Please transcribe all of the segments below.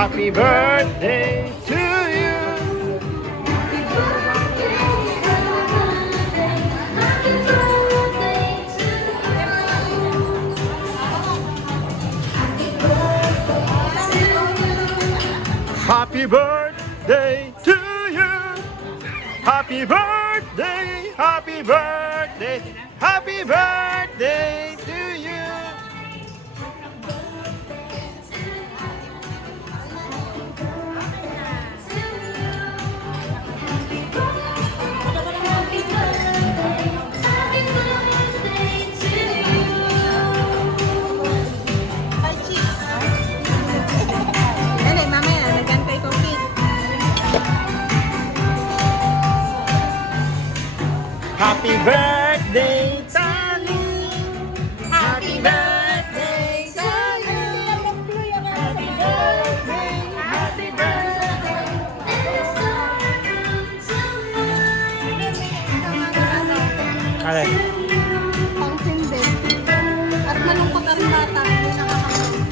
Happy birthday to you. Happy birthday to you. Happy birthday, happy birthday, happy birthday to you. Dali, mamaya, nagyan kay Koki. Happy birthday, Tani. Happy birthday to you. Happy birthday, happy birthday. Alay. Pangsindi. At malungkot ang bata. Hindi nakakapagod.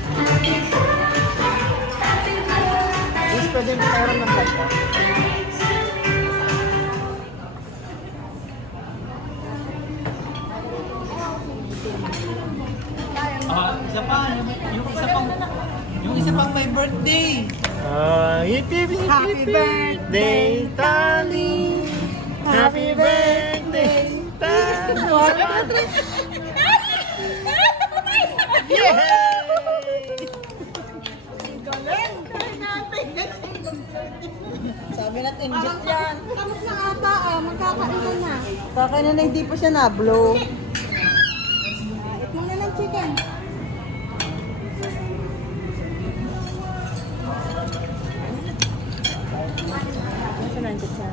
Yes, pwede yung mayroon ng bata. Isa pa, yung isa pang may birthday. Happy birthday, Tani. Happy birthday, Tani. Yay! Sabi natin, ingit yan. Tapos na ata, magkakailan na. Kakainin na hindi pa siya na-blow. Eat muna ng chicken. Nasa nandiyan siya.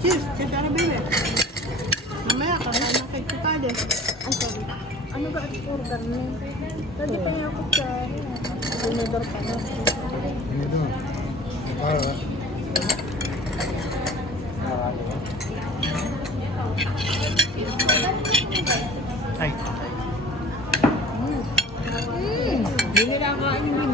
Cheers! Cheers, ano baby? Mamaya, kamain ng cake ko tayo. Ang sorry. Ano ba ang order mo? Lagi pa niya ako sa order pa na. Ay. Bili lang ako